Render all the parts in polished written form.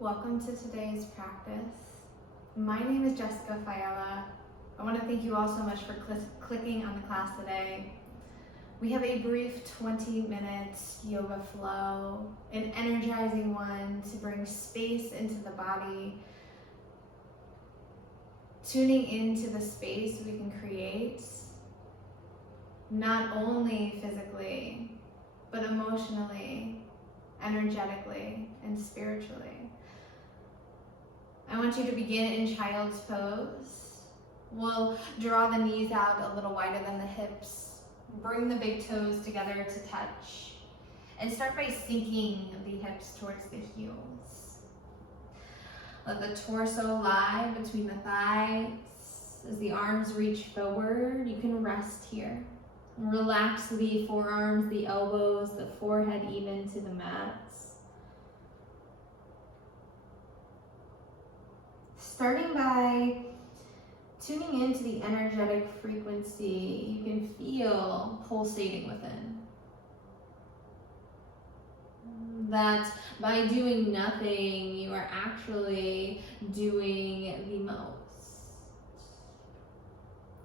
Welcome to today's practice. My name is Jessica Fiala. I want to thank you all so much for clicking on the class today. We have a brief 20 minutes yoga flow, an energizing one to bring space into the body, tuning into the space we can create, not only physically, but emotionally, energetically, and spiritually. I want you to begin in child's pose. We'll draw the knees out a little wider than the hips. Bring the big toes together to touch. And start by sinking the hips towards the heels. Let the torso lie between the thighs. As the arms reach forward, you can rest here. Relax the forearms, the elbows, the forehead even to the mat. Starting by tuning into the energetic frequency you can feel pulsating within. That by doing nothing, you are actually doing the most.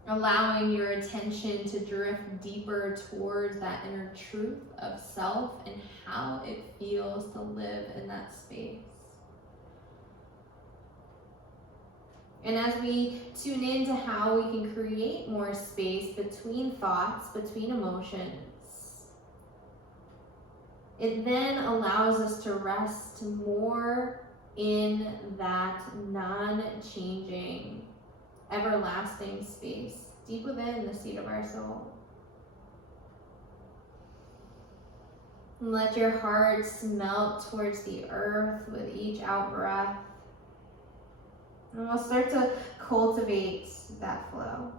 Allowing your attention to drift deeper towards that inner truth of self and how it feels to live in that space. And as we tune into how we can create more space between thoughts, between emotions, it then allows us to rest more in that non-changing, everlasting space deep within the seat of our soul. And let your heart melt towards the earth with each out breath. And we'll start to cultivate that flow.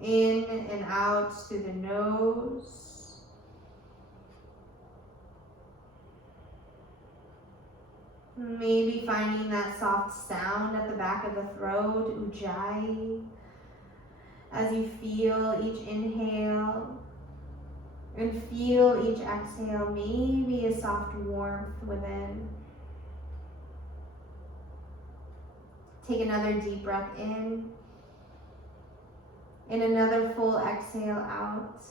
In and out through the nose. Maybe finding that soft sound at the back of the throat, ujjayi, as you feel each inhale and feel each exhale, maybe a soft warmth within. Take another deep breath in and another full exhale out.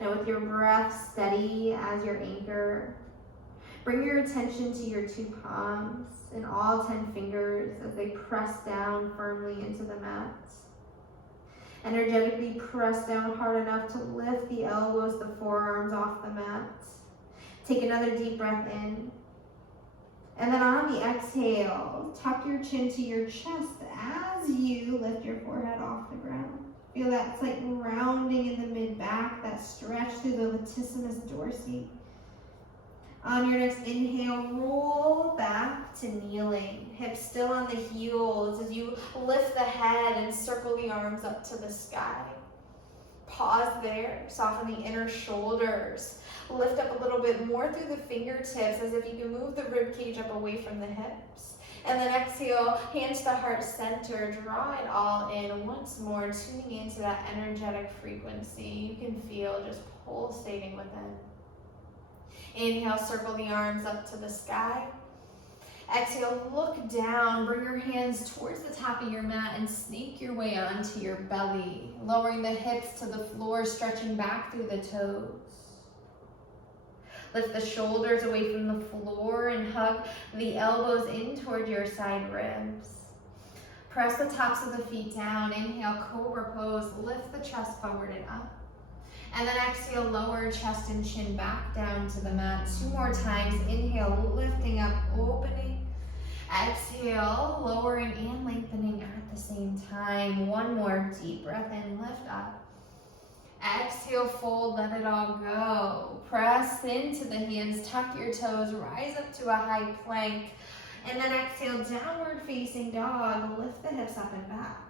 Now with your breath steady as your anchor, bring your attention to your two palms and all 10 fingers as they press down firmly into the mat. Energetically press down hard enough to lift the elbows, the forearms off the mat. Take another deep breath in. And then on the exhale, tuck your chin to your chest as you lift your forehead off the ground. Feel that slight rounding in the mid-back, that stretch through the latissimus dorsi. On your next inhale, roll back to kneeling. Hips still on the heels as you lift the head and circle the arms up to the sky. Pause there, soften the inner shoulders. Lift up a little bit more through the fingertips as if you can move the rib cage up away from the hips. And then exhale, hands to heart center, draw it all in once more, tuning into that energetic frequency you can feel just pulsating within. Inhale, circle the arms up to the sky. Exhale, look down, bring your hands towards the top of your mat and snake your way onto your belly, lowering the hips to the floor, stretching back through the toes. Lift the shoulders away from the floor and hug the elbows in toward your side ribs. Press the tops of the feet down. Inhale, cobra pose. Lift the chest forward and up. And then exhale, lower chest and chin back down to the mat. 2 more times. Inhale, lifting up, opening. Exhale, lowering and lengthening at the same time. 1 more deep breath in, lift up. Exhale, fold, let it all go. Press into the hands, tuck your toes, rise up to a high plank. And then exhale, downward facing dog. Lift the hips up and back.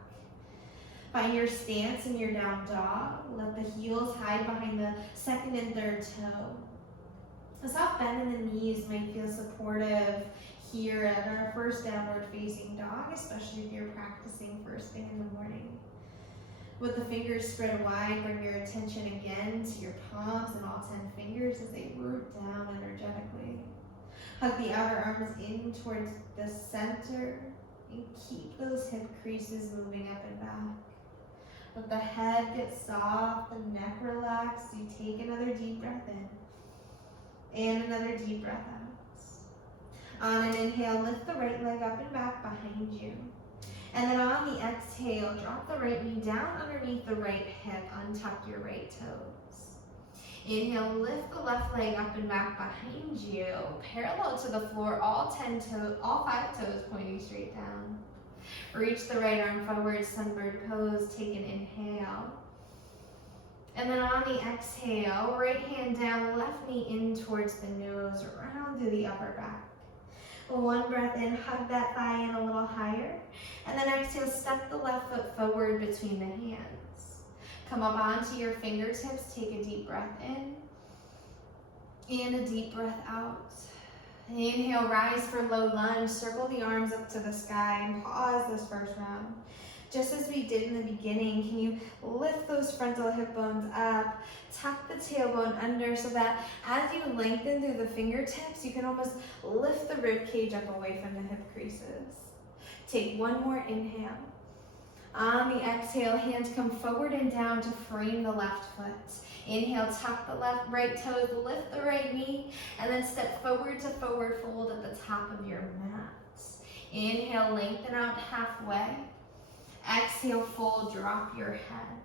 Find your stance in your down dog. Let the heels hide behind the second and third toe. A soft bend in the knees may feel supportive here at our first downward facing dog, especially if you're practicing first thing in the morning. With the fingers spread wide, bring your attention again to your palms and all 10 fingers as they root down energetically. Hug the outer arms in towards the center and keep those hip creases moving up and back. Let the head get soft, the neck relaxed. You take another deep breath in and another deep breath out. On an inhale, lift the right leg up and back behind you. And then on the exhale, drop the right knee down underneath the right hip, untuck your right toes. Inhale, lift the left leg up and back behind you, parallel to the floor, all 5 toes pointing straight down. Reach the right arm forward, sunbird pose, take an inhale. And then on the exhale, right hand down, left knee in towards the nose, round through the upper back. One breath in, hug that thigh in a little higher. And then exhale, step the left foot forward between the hands. Come up onto your fingertips, take a deep breath in. And a deep breath out. Inhale, rise for low lunge, circle the arms up to the sky and pause this first round. Just as we did in the beginning, can you lift those frontal hip bones up, tuck the tailbone under so that as you lengthen through the fingertips, you can almost lift the rib cage up away from the hip creases. Take one more inhale. On the exhale, hands come forward and down to frame the left foot. Inhale, tuck the right toes, lift the right knee, and then step forward to forward fold at the top of your mat. Inhale, lengthen out halfway. Exhale, fold, drop your head.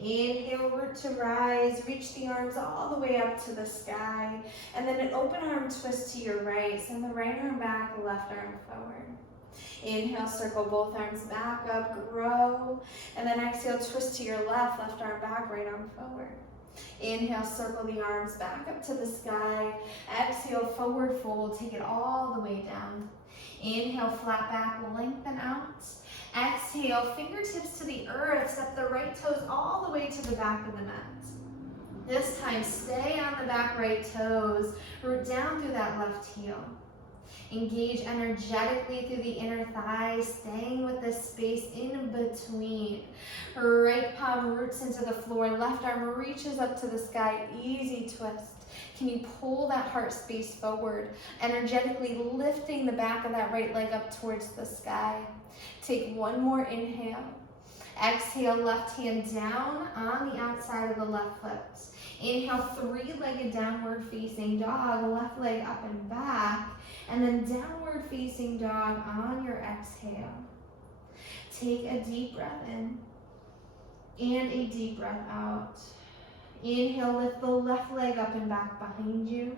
Inhale, root to rise, reach the arms all the way up to the sky, and then an open arm twist to your right. Send the right arm back, left arm forward. Inhale, circle both arms back up, grow, and then exhale, twist to your left arm back, right arm forward. Inhale, circle the arms back up to the sky. Exhale, forward fold, take it all the way down. Inhale, flat back, lengthen out. Exhale, fingertips to the earth, step the right toes all the way to the back of the mat. This time, stay on the back right toes, root down through that left heel. Engage energetically through the inner thighs, staying with this space in between. Right palm roots into the floor, left arm reaches up to the sky, easy twist. Can you pull that heart space forward, energetically lifting the back of that right leg up towards the sky. Take one more inhale. Exhale, left hand down on the outside of the left foot. Inhale, three-legged downward facing dog, left leg up and back, and then downward facing dog on your exhale. Take a deep breath in and a deep breath out. Inhale, lift the left leg up and back behind you.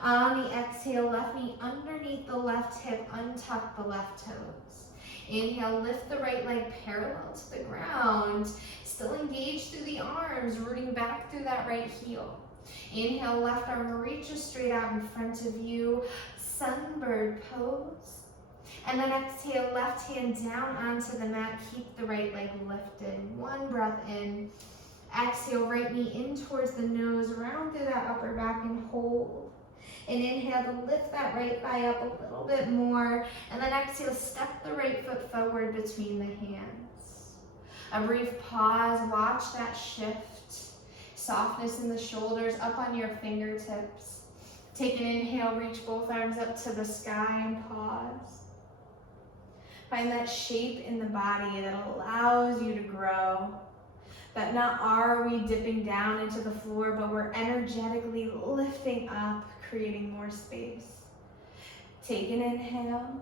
On the exhale, left knee underneath the left hip, untuck the left toes. Inhale, lift the right leg parallel to the ground. Still engage through the arms, rooting back through that right heel. Inhale, left arm reaches straight out in front of you, sunbird pose. And then exhale, left hand down onto the mat, keep the right leg lifted. One breath in. Exhale, right knee in towards the nose, round through that upper back and hold. And inhale to lift that right thigh up a little bit more. And then exhale, step the right foot forward between the hands. A brief pause, watch that shift. Softness in the shoulders, up on your fingertips. Take an inhale, reach both arms up to the sky and pause. Find that shape in the body that allows you to grow. That not are we dipping down into the floor, but we're energetically lifting up, creating more space. Take an inhale.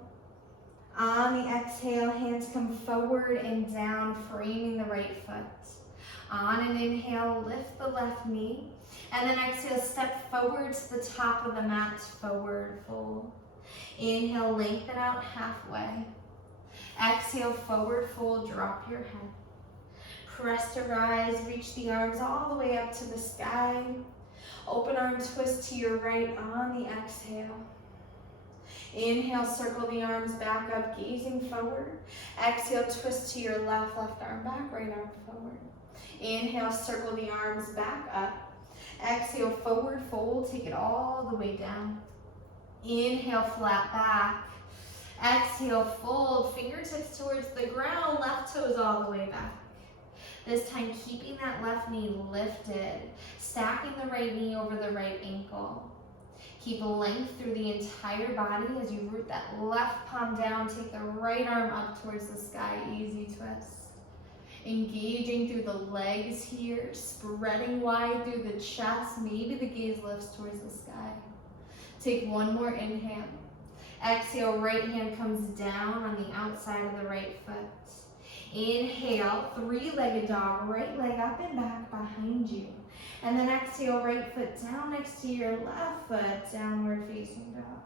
On the exhale, hands come forward and down, framing the right foot. On an inhale, lift the left knee. And then exhale, step forward to the top of the mat, forward fold. Inhale, lengthen out halfway. Exhale, forward fold, drop your head. Press to rise, reach the arms all the way up to the sky. Open arm twist to your right on the exhale. Inhale, circle the arms back up, gazing forward. Exhale, twist to your left arm back, right arm forward. Inhale, circle the arms back up. Exhale, forward fold, take it all the way down. Inhale, flat back. Exhale, fold, fingertips towards the ground, left toes all the way back. This time, keeping that left knee lifted, stacking the right knee over the right ankle. Keep length through the entire body as you root that left palm down. Take the right arm up towards the sky, easy twist. Engaging through the legs here, spreading wide through the chest. Maybe the gaze lifts towards the sky. Take one more inhale. Exhale, right hand comes down on the outside of the right foot. Inhale, three-legged dog, right leg up and back behind you. And then exhale, right foot down next to your left foot, downward facing dog.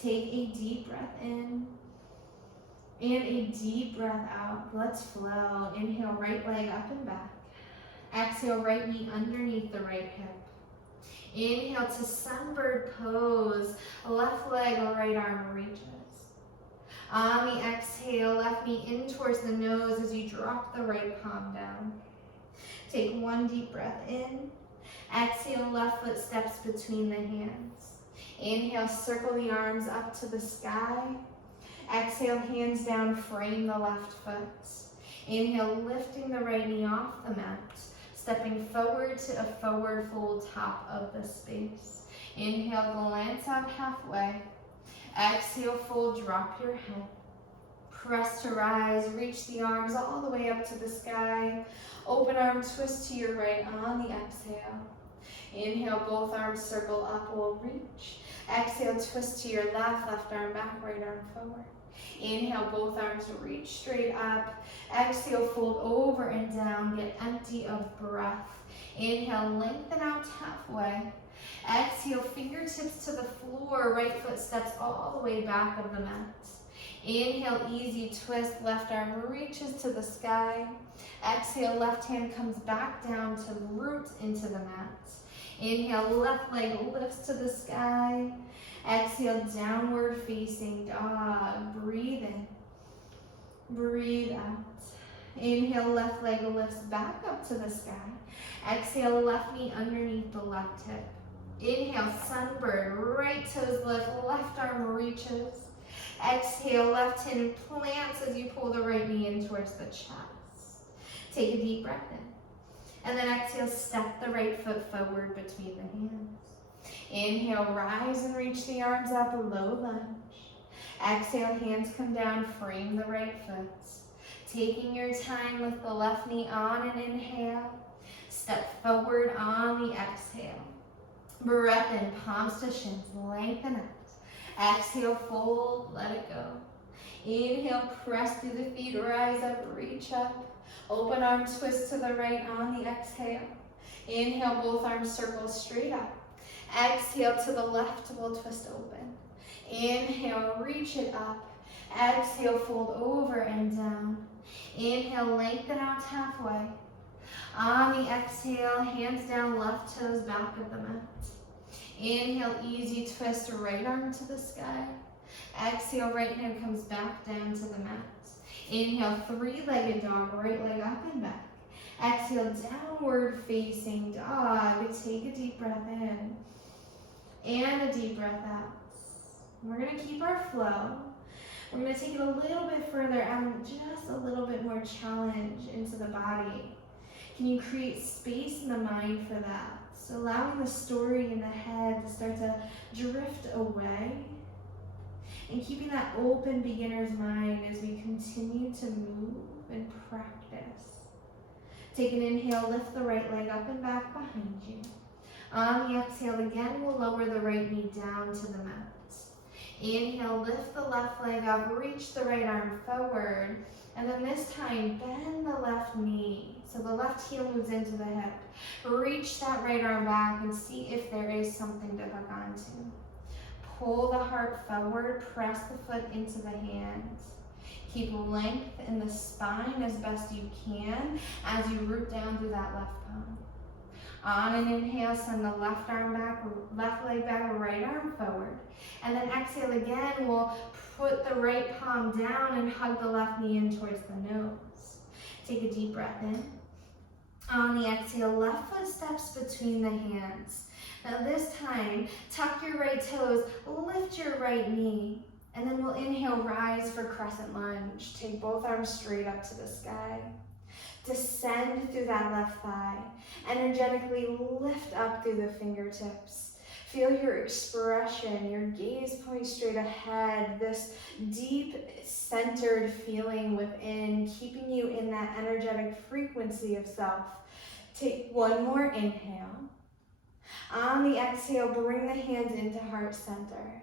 Take a deep breath in and a deep breath out. Let's flow. Inhale, right leg up and back. Exhale, right knee underneath the right hip. Inhale to sunbird pose. Left leg or right arm reaches. On the exhale, left knee in towards the nose as you drop the right palm down. Take one deep breath in. Exhale, left foot steps between the hands. Inhale, circle the arms up to the sky. Exhale, hands down, frame the left foot. Inhale, lifting the right knee off the mat. Stepping forward to a forward fold top of the space. Inhale, glance out halfway. Exhale, fold, drop your head. Press to rise, reach the arms all the way up to the sky. Open arm twist to your right on the exhale. Inhale, both arms circle up, we'll reach. Exhale, twist to your left arm back, right arm forward. Inhale, both arms reach straight up. Exhale, fold over and down, get empty of breath. Inhale, lengthen out halfway. Exhale, fingertips to the floor, right foot steps all the way back of the mat. Inhale, easy twist, left arm reaches to the sky. Exhale, left hand comes back down to root into the mat. Inhale, left leg lifts to the sky. Exhale, downward facing dog. Breathe in, breathe out. Inhale, left leg lifts back up to the sky. Exhale, left knee underneath the left hip. Inhale, sunbird, right toes lift, left arm reaches. Exhale, left hand plants as you pull the right knee in towards the chest. Take a deep breath in. And then exhale, step the right foot forward between the hands. Inhale, rise and reach the arms up, low lunge. Exhale, hands come down, frame the right foot. Taking your time, lift the left knee on an inhale. Step forward on the exhale. Breath in, palms to shins, lengthen out. Exhale, fold, let it go. Inhale, press through the feet, rise up, reach up. Open arm twist to the right on the exhale. Inhale, both arms circle straight up. Exhale to the left, we'll twist open. Inhale, reach it up. Exhale, fold over and down. Inhale, lengthen out halfway. On the exhale, hands down, left toes back of the mat. Inhale, easy twist, right arm to the sky. Exhale, right hand comes back down to the mat. Inhale, three-legged dog, right leg up and back. Exhale, downward facing dog. Take a deep breath in and a deep breath out. We're gonna keep our flow. We're gonna take it a little bit further and just a little bit more challenge into the body. Can you create space in the mind for that? So allowing the story in the head to start to drift away and keeping that open beginner's mind as we continue to move and practice. Take an inhale, lift the right leg up and back behind you. On the exhale again, we'll lower the right knee down to the mat. Inhale, lift the left leg up, reach the right arm forward, and then this time bend the left knee. So the left heel moves into the hip. Reach that right arm back and see if there is something to hook onto. Pull the heart forward, press the foot into the hands. Keep length in the spine as best you can as you root down through that left palm. On an inhale, send the left arm back, left leg back, right arm forward. And then exhale again, we'll put the right palm down and hug the left knee in towards the nose. Take a deep breath in. On the exhale, left foot steps between the hands. Now this time, tuck your right toes, lift your right knee, and then we'll inhale, rise for crescent lunge. Take both arms straight up to the sky. Descend through that left thigh. Energetically lift up through the fingertips. Feel your expression, your gaze point straight ahead, this deep centered feeling within, keeping you in that energetic frequency of self. Take one more inhale. On the exhale, bring the hands into heart center.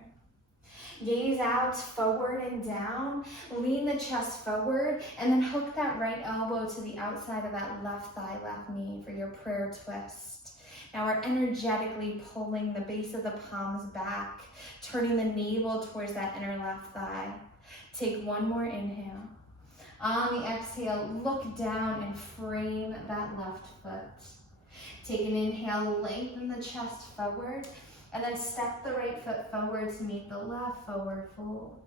Gaze out, forward and down. Lean the chest forward, and then hook that right elbow to the outside of that left thigh, left knee for your prayer twist. Now we're energetically pulling the base of the palms back, turning the navel towards that inner left thigh. Take one more inhale. On the exhale, look down and frame that left foot. Take an inhale, lengthen the chest forward, and then step the right foot forward to meet the left, forward fold.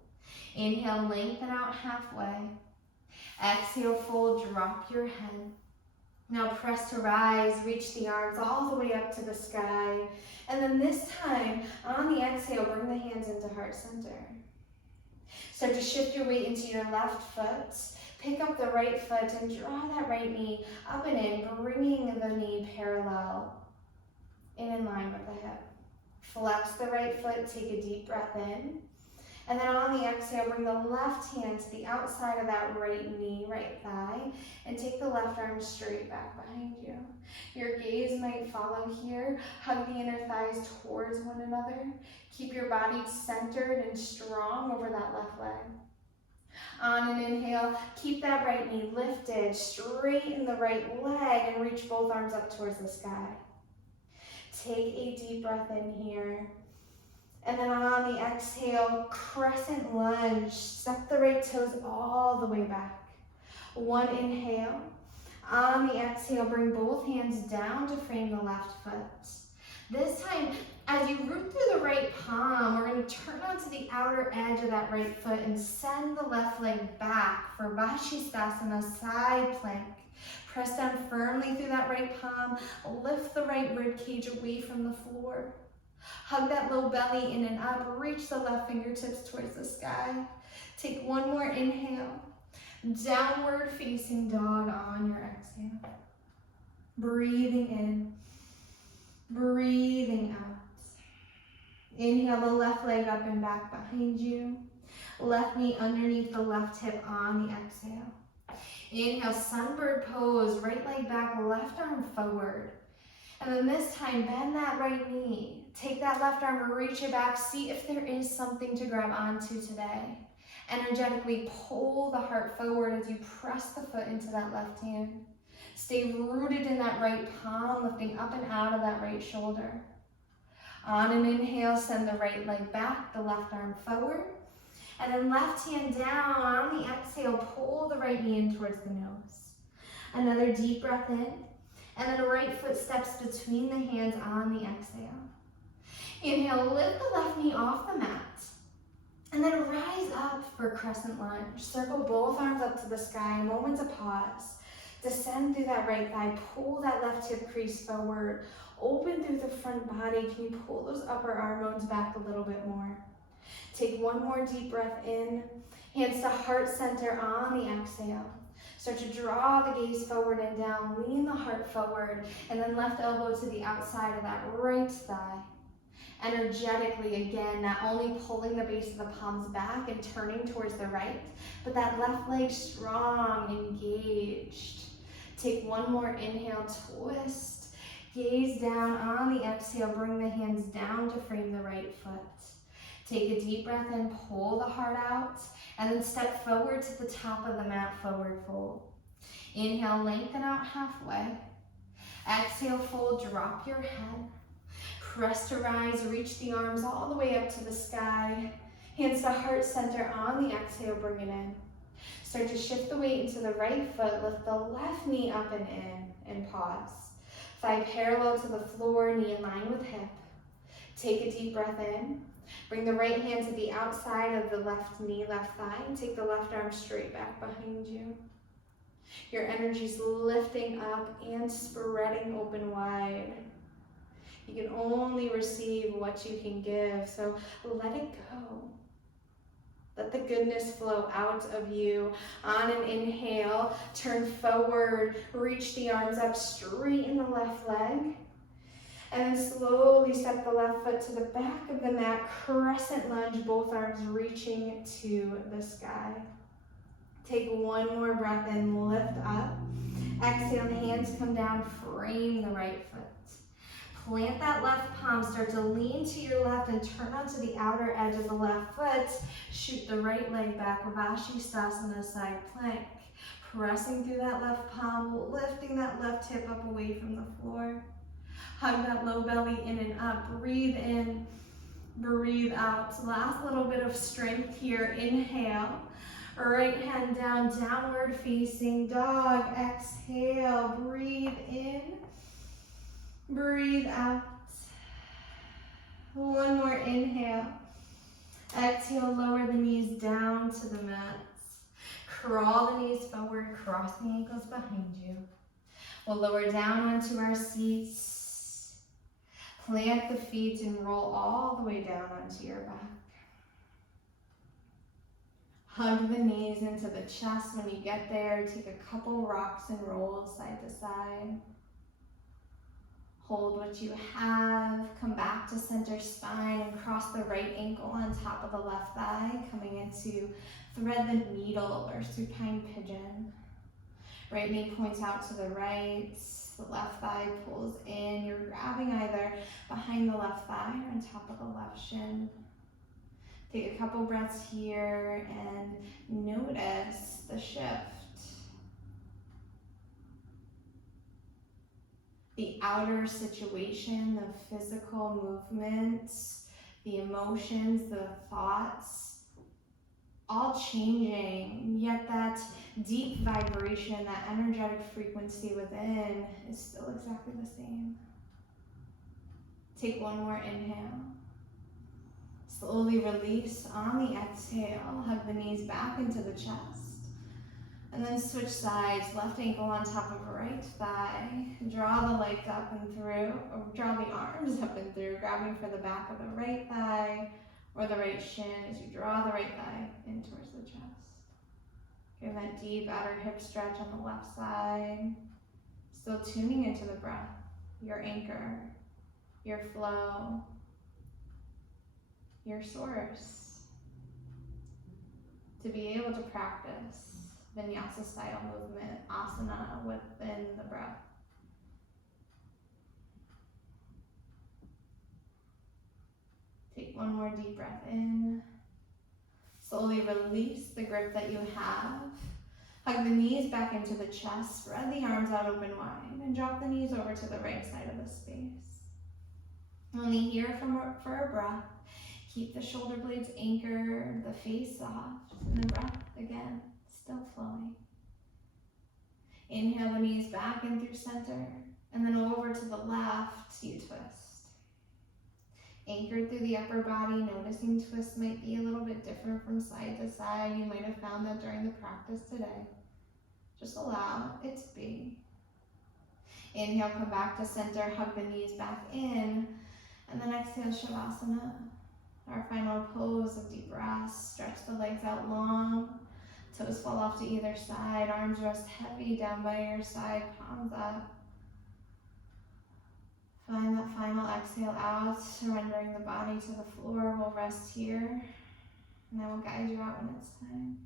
Inhale, lengthen out halfway. Exhale, fold, drop your head. Now press to rise, reach the arms all the way up to the sky. And then this time, on the exhale, bring the hands into heart center. Start to shift your weight into your left foot. Pick up the right foot and draw that right knee up and in, bringing the knee parallel in line with the hip. Flex the right foot, take a deep breath in. And then on the exhale, bring the left hand to the outside of that right knee, right thigh, and take the left arm straight back behind you. Your gaze might follow here. Hug the inner thighs towards one another. Keep your body centered and strong over that left leg. On an inhale, keep that right knee lifted, straighten the right leg, and reach both arms up towards the sky. Take a deep breath in here. And then on the exhale, crescent lunge. Step the right toes all the way back. One inhale. On the exhale, bring both hands down to frame the left foot. This time, as you root through the right palm, we're going to turn onto the outer edge of that right foot and send the left leg back for Vashisthasana, side plank. Press down firmly through that right palm. Lift the right rib cage away from the floor. Hug that low belly in and up. Reach the left fingertips towards the sky. Take one more inhale. Downward facing dog on your exhale. Breathing in. Breathing out. Inhale the left leg up and back behind you. Left knee underneath the left hip on the exhale. Inhale, sunbird pose, right leg back, left arm forward. And then this time, bend that right knee. Take that left arm, reach it back. See if there is something to grab onto today. Energetically pull the heart forward as you press the foot into that left hand. Stay rooted in that right palm, lifting up and out of that right shoulder. On an inhale, send the right leg back, the left arm forward. And then left hand down. On the exhale, pull the right knee in towards the nose. Another deep breath in. And then right foot steps between the hands on the exhale. Inhale, lift the left knee off the mat. And then rise up for crescent lunge. Circle both arms up to the sky, moment of pause. Descend through that right thigh, pull that left hip crease forward. Open through the front body. Can you pull those upper arm bones back a little bit more? Take one more deep breath in. Hands to heart center on the exhale. Start to draw the gaze forward and down. Lean the heart forward. And then left elbow to the outside of that right thigh. Energetically, again, not only pulling the base of the palms back and turning towards the right, but that left leg strong, engaged. Take one more inhale, twist. Gaze down on the exhale. Bring the hands down to frame the right foot. Take a deep breath in, pull the heart out, and then step forward to the top of the mat, forward fold. Inhale, lengthen out halfway. Exhale, fold, drop your head. Press to rise, reach the arms all the way up to the sky. Hands to heart center on the exhale, bring it in. Start to shift the weight into the right foot, lift the left knee up and in, and pause. Thigh parallel to the floor, knee in line with hip. Take a deep breath in. Bring the right hand to the outside of the left knee, left thigh, and take the left arm straight back behind you. Your energy's lifting up and spreading open wide. You can only receive what you can give, so let it go. Let the goodness flow out of you. On an inhale, turn forward, reach the arms up, straighten the left leg. And then slowly step the left foot to the back of the mat, crescent lunge, both arms reaching to the sky. Take one more breath in, lift up. Exhale, the hands come down, frame the right foot. Plant that left palm, start to lean to your left and turn onto the outer edge of the left foot. Shoot the right leg back, Vashisthasana, side plank. Pressing through that left palm, lifting that left hip up away from the floor. Hug that low belly in and up, breathe in, breathe out. Last little bit of strength here, inhale. Right hand down, downward facing dog. Exhale, breathe in, breathe out. One more inhale. Exhale, lower the knees down to the mat. Crawl the knees forward, cross the ankles behind you. We'll lower down onto our seats. Plant the feet and roll all the way down onto your back. Hug the knees into the chest. When you get there, take a couple rocks and rolls side to side. Hold what you have. Come back to center spine and cross the right ankle on top of the left thigh, coming into thread the needle or supine pigeon. Right knee points out to the right. The left thigh pulls in. You're grabbing either behind the left thigh or on top of the left shin. Take a couple breaths here and notice the shift. The outer situation, the physical movements, the emotions, the thoughts, all changing, yet that deep vibration, that energetic frequency within is still exactly the same. Take one more inhale. Slowly release on the exhale. Hug the knees back into the chest. And then switch sides. Left ankle on top of right thigh. Draw the legs up and through, or draw the arms up and through, grabbing for the back of the right thigh or the right shin as you draw the right thigh in towards the chest. Give that deep outer hip stretch on the left side. Still tuning into the breath, your anchor, your flow, your source, to be able to practice vinyasa style movement, asana within the breath. Take one more deep breath in. Slowly release the grip that you have. Hug the knees back into the chest, spread the arms out open wide, and drop the knees over to the right side of the space. Only here for a breath. Keep the shoulder blades anchored, the face soft, and the breath, again, still flowing. Inhale the knees back in through center, and then over to the left, you twist. Anchored through the upper body, noticing twists might be a little bit different from side to side. You might have found that during the practice today. Just allow it to be. Inhale, come back to center, hug the knees back in, and then exhale, Shavasana. Our final pose of deep rest. Stretch the legs out long. Toes fall off to either side. Arms rest heavy down by your side. Palms up. Find that final exhale out, surrendering the body to the floor. We'll rest here, and I will guide you out when it's time.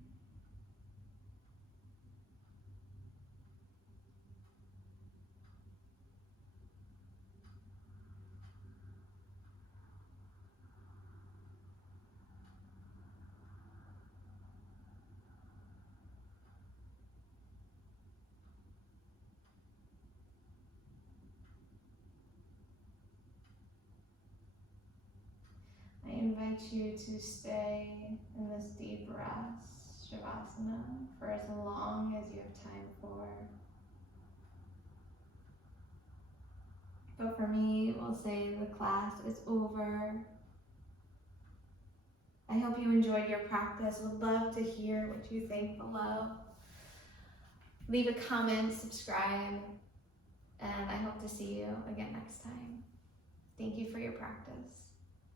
I invite you to stay in this deep rest, Shavasana, for as long as you have time for. But for me, we'll say the class is over. I hope you enjoyed your practice. Would love to hear what you think below. Leave a comment, subscribe, and I hope to see you again next time. Thank you for your practice.